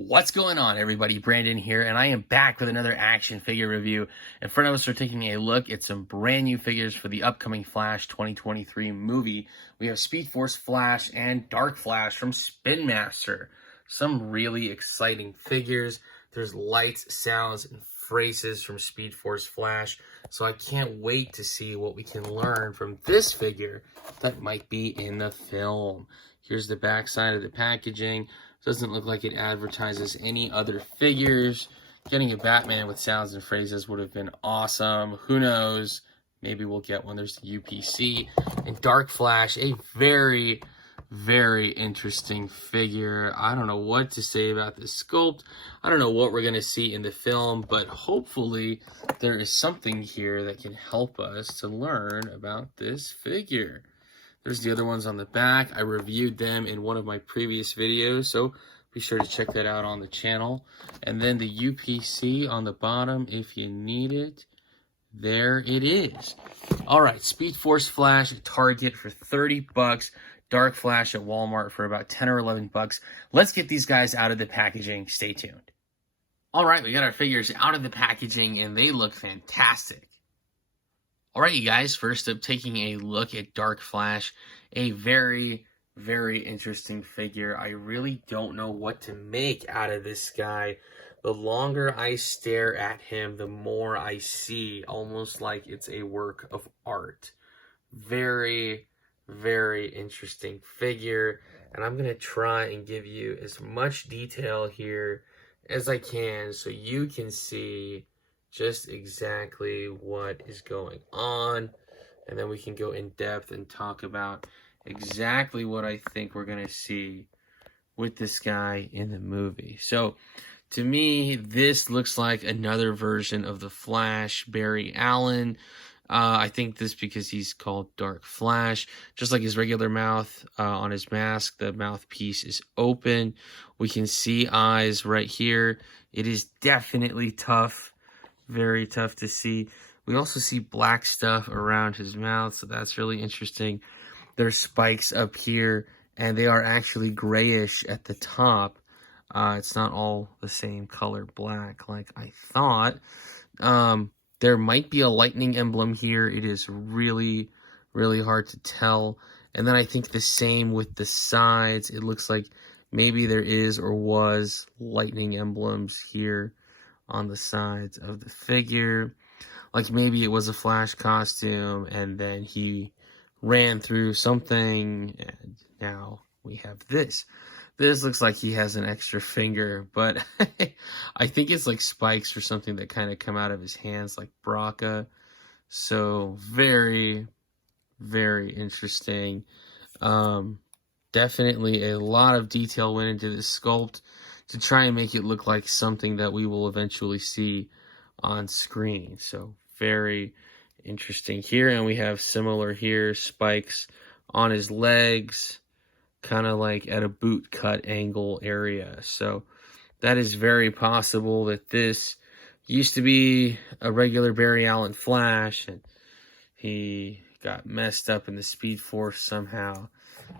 What's going on, everybody? Brandon here, and I am back with another action figure review. In front of us, we're taking a look at some brand new figures for the upcoming Flash 2023 movie. We have Speed Force Flash and Dark Flash from Spin Master. Some really exciting figures. There's lights, sounds, and phrases from Speed Force Flash, so I can't wait to see what we can learn from this figure that might be in the film. Here's the back side of the packaging. Doesn't look like it advertises any other figures. Getting a Batman with sounds and phrases would have been awesome. Who knows? Maybe we'll get one. There's the UPC. And Dark Flash, a very, very interesting figure. I don't know what to say about this sculpt. I don't know what we're going to see in the film, but hopefully there is something here that can help us to learn about this figure. There's the other ones on the back. I reviewed them in one of my previous videos, so be sure to check that out on the channel. And then the UPC on the bottom if you need it. There it is. All right, Speed Force Flash at Target for 30 bucks. Dark Flash at Walmart for about 10 or 11 bucks. Let's get these guys out of the packaging. Stay tuned. All right, we got our figures out of the packaging, and they look fantastic. Alright, you guys, first up, taking a look at Dark Flash, a very, very interesting figure. I really don't know what to make out of this guy. The longer I stare at him, the more I see, almost like it's a work of art. Very, very interesting figure, and I'm going to try and give you as much detail here as I can so you can see just exactly what is going on, and then we can go in depth and talk about exactly what I think we're going to see with this guy in the movie. So to me, this looks like another version of the Flash, Barry Allen. I think this because he's called Dark Flash. Just like his regular mouth on his mask, the mouthpiece is open. We can see eyes right here. It is definitely tough. Very tough to see. We also see black stuff around his mouth, so that's really interesting. There's spikes up here, and they are actually grayish at the top. It's not all the same color black like I thought. There might be a lightning emblem here. It is really, really hard to tell. And then I think the same with the sides. It looks like maybe there is or was lightning emblems here on the sides of the figure. Like maybe it was a Flash costume and then he ran through something and now we have this. This looks like he has an extra finger, but I think it's like spikes or something that kind of come out of his hands like Braca. So very, very interesting. Definitely a lot of detail went into this sculpt to try and make it look like something that we will eventually see on screen. So very interesting here. And we have similar here, spikes on his legs, kind of like at a boot cut angle area. So that is very possible that this used to be a regular Barry Allen Flash, and he got messed up in the Speed Force somehow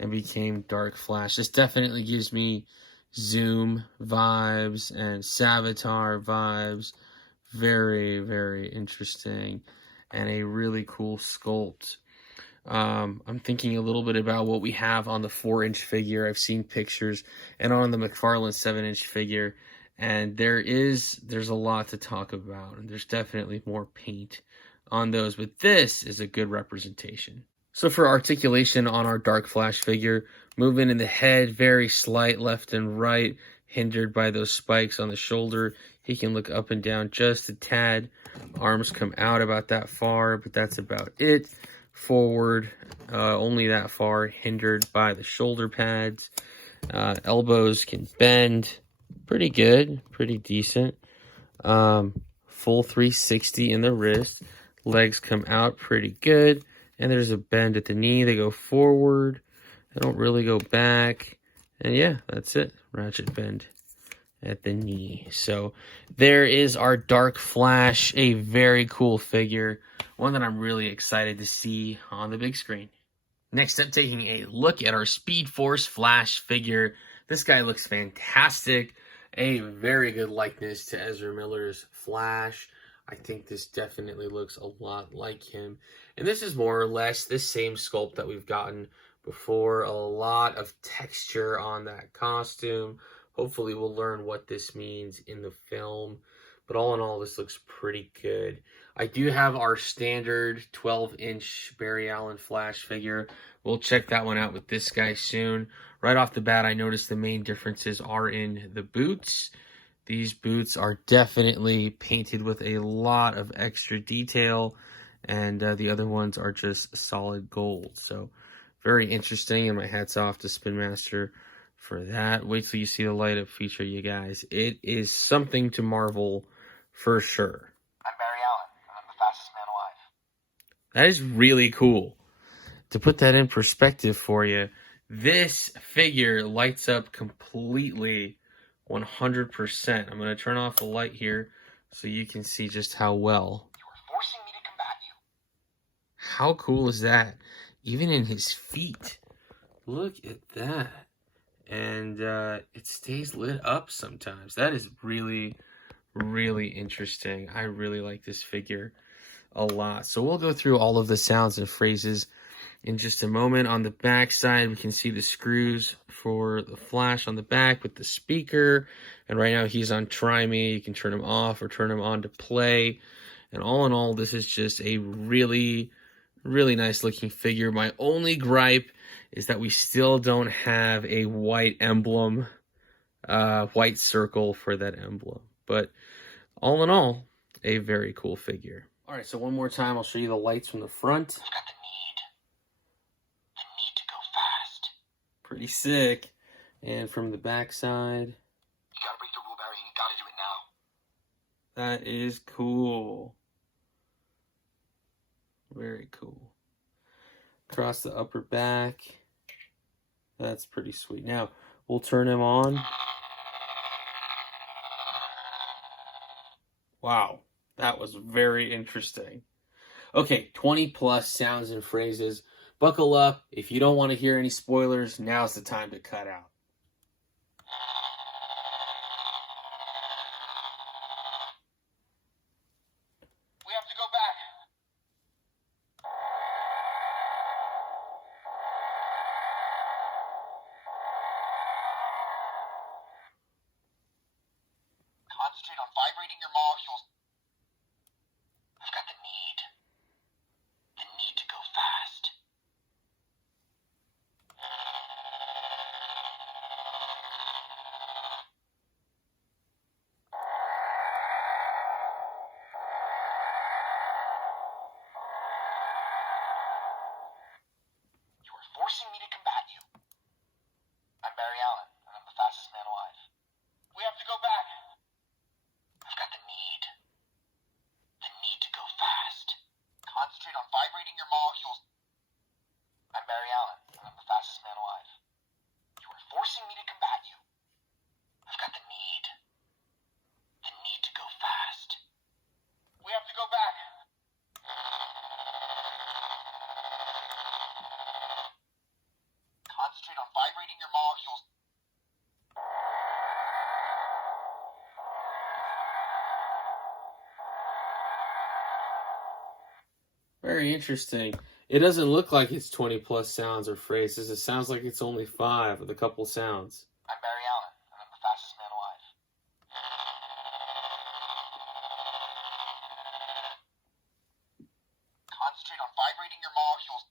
and became Dark Flash. This definitely gives me Zoom vibes and Savitar vibes. Very, very interesting and a really cool sculpt. I'm thinking a little bit about what we have on the 4-inch figure. I've seen pictures, and on the McFarlane 7-inch figure, and there's a lot to talk about, and there's definitely more paint on those, but this is a good representation. So for articulation on our Dark Flash figure, movement in the head, very slight left and right, hindered by those spikes on the shoulder. He can look up and down just a tad. Arms come out about that far, but that's about it. Forward, only that far, hindered by the shoulder pads. Elbows can bend. Pretty good, pretty decent. Full 360 in the wrist. Legs come out pretty good. And there's a bend at the knee. They go forward. They don't really go back. And yeah, that's it. Ratchet bend at the knee. So there is our Dark Flash, a very cool figure. One that I'm really excited to see on the big screen. Next up, taking a look at our Speed Force Flash figure. This guy looks fantastic. A very good likeness to Ezra Miller's Flash. I think this definitely looks a lot like him. And this is more or less the same sculpt that we've gotten before. A lot of texture on that costume. Hopefully we'll learn what this means in the film. But all in all, this looks pretty good. I do have our standard 12-inch Barry Allen Flash figure. We'll check that one out with this guy soon. Right off the bat, I noticed the main differences are in the boots. These boots are definitely painted with a lot of extra detail, and the other ones are just solid gold. So very interesting, and my hat's off to Spin Master for that. Wait till you see the light up feature, you guys. It is something to marvel for sure. I'm Barry Allen, and I'm the fastest man alive. That is really cool. To put that in perspective for you, this figure lights up completely 100%. I'm going to turn off the light here so you can see just how well. You are forcing me to combat you. How cool is that? Even in his feet. Look at that. And it stays lit up sometimes. That is really, really interesting. I really like this figure a lot. So we'll go through all of the sounds and phrases in just a moment. On the back side, we can see the screws for the Flash on the back with the speaker. And right now he's on Try Me. You can turn him off or turn him on to play. And all in all, this is just a really, really nice looking figure. My only gripe is that we still don't have a white emblem, white circle for that emblem. But all in all, a very cool figure. All right, so one more time, I'll show you the lights from the front. I've got the need to go fast. Pretty sick. And from the back side. You gotta break the rule, Barry. You gotta do it now. That is cool. Very cool. Across the upper back. That's pretty sweet. Now, we'll turn him on. Wow, that was very interesting. Okay, 20 plus sounds and phrases. Buckle up. If you don't want to hear any spoilers, now's the time to cut out. We have to go back. Concentrate on vibrating your molecules. I've got the need to go fast. You are forcing me to combat you. I'm Barry Allen, and I'm the fastest man alive. We have to go back. I've got the need to go fast. Concentrate on vibrating your molecules. I'm Barry Allen, and I'm the fastest man alive. You are forcing me to combat you. I've got the need to go fast. We have to go back. Concentrate on vibrating your molecules. Very interesting. It doesn't look like it's 20 plus sounds or phrases. It sounds like it's only 5 with a couple sounds. I'm Barry Allen, and I'm the fastest man alive. Concentrate on vibrating your molecules.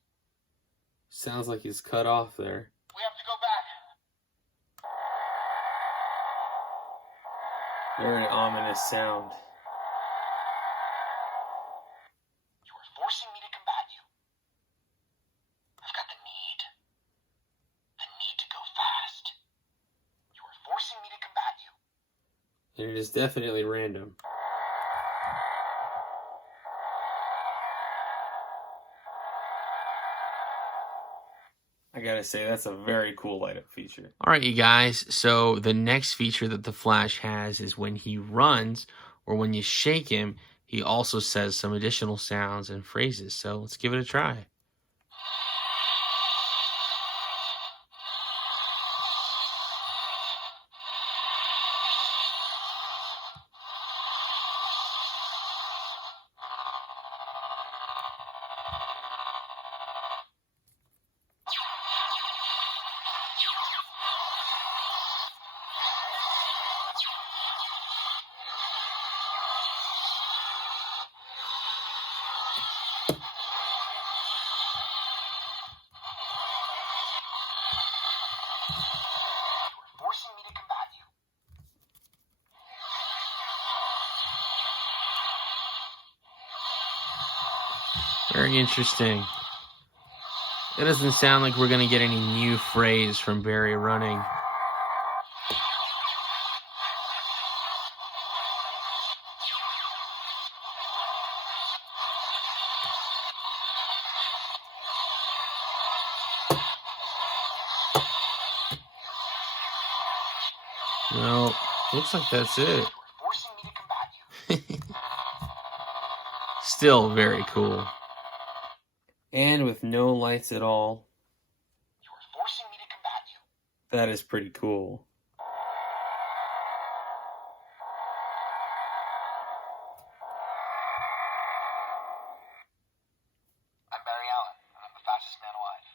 Sounds like he's cut off there. We have to go back. Very ominous sound. You are forcing me to combat you. I've got the need to go fast. You are forcing me to combat you. And it is definitely random. I gotta say, that's a very cool light up feature. All right, you guys. So the next feature that the Flash has is when he runs or when you shake him, he also says some additional sounds and phrases. So let's give it a try. Very interesting. It doesn't sound like we're going to get any new phrase from Barry running. No, looks like that's it. You are forcing me to combat you. Still very cool. And with no lights at all. You are forcing me to combat you. That is pretty cool. I'm Barry Allen, and I'm the fastest man alive.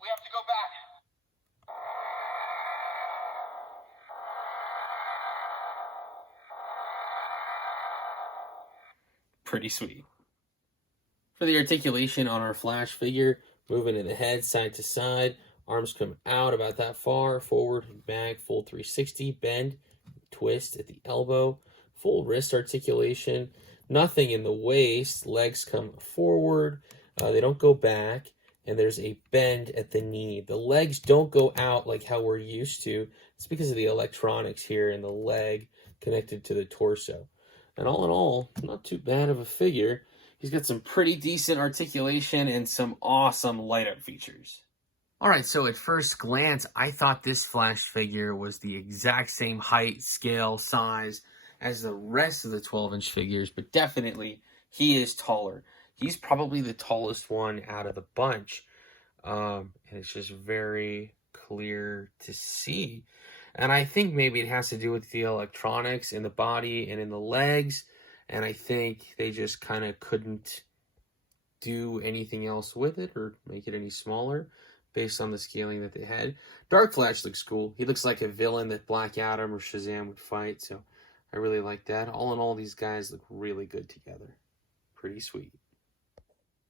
We have to go back. Pretty sweet. For the articulation on our Flash figure, moving in the head side to side, arms come out about that far, forward and back, full 360, bend, twist at the elbow, full wrist articulation, nothing in the waist, legs come forward, they don't go back, and there's a bend at the knee. The legs don't go out like how we're used to. It's because of the electronics here in the leg connected to the torso. And all in all, not too bad of a figure. He's got some pretty decent articulation and some awesome light-up features. All right, so at first glance, I thought this Flash figure was the exact same height, scale, size as the rest of the 12-inch figures, but definitely he is taller. He's probably the tallest one out of the bunch, and it's just very clear to see. And I think maybe it has to do with the electronics in the body and in the legs. And I think they just kind of couldn't do anything else with it or make it any smaller based on the scaling that they had. Dark Flash looks cool. He looks like a villain that Black Adam or Shazam would fight. So I really like that. All in all, these guys look really good together. Pretty sweet.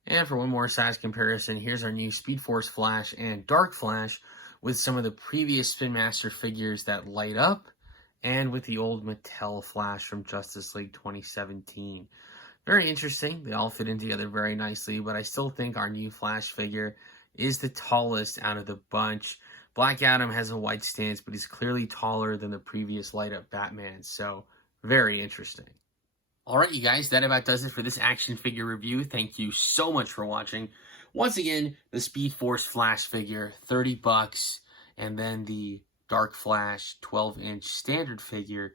And for one more size comparison, here's our new Speed Force Flash and Dark Flash with some of the previous Spin Master figures that light up, and with the old Mattel Flash from Justice League 2017. Very interesting. They all fit in together very nicely, but I still think our new Flash figure is the tallest out of the bunch. Black Adam has a wide stance, but he's clearly taller than the previous light-up Batman, so very interesting. All right, you guys, that about does it for this action figure review. Thank you so much for watching. Once again, the Speed Force Flash figure, $30, and then the Dark Flash 12-inch standard figure,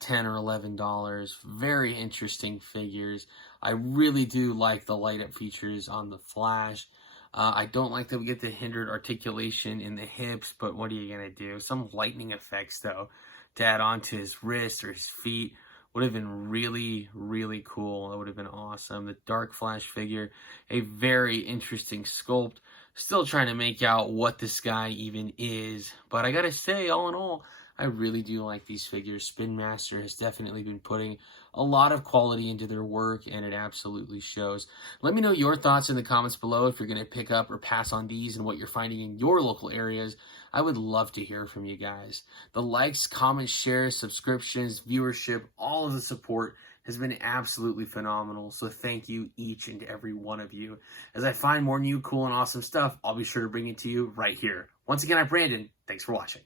$10 or $11. Very interesting figures. I really do like the light-up features on the Flash. I don't like that we get the hindered articulation in the hips, but what are you going to do? Some lightning effects, though, to add on to his wrist or his feet would have been really, really cool. That would have been awesome. The Dark Flash figure, a very interesting sculpt. Still trying to make out what this guy even is. But I gotta say, all in all, I really do like these figures. Spin Master has definitely been putting a lot of quality into their work, and it absolutely shows. Let me know your thoughts in the comments below if you're going to pick up or pass on these and what you're finding in your local areas. I would love to hear from you guys. The likes, comments, shares, subscriptions, viewership, all of the support has been absolutely phenomenal. So thank you, each and every one of you. As I find more new, cool, and awesome stuff, I'll be sure to bring it to you right here. Once again, I'm Brandon. Thanks for watching.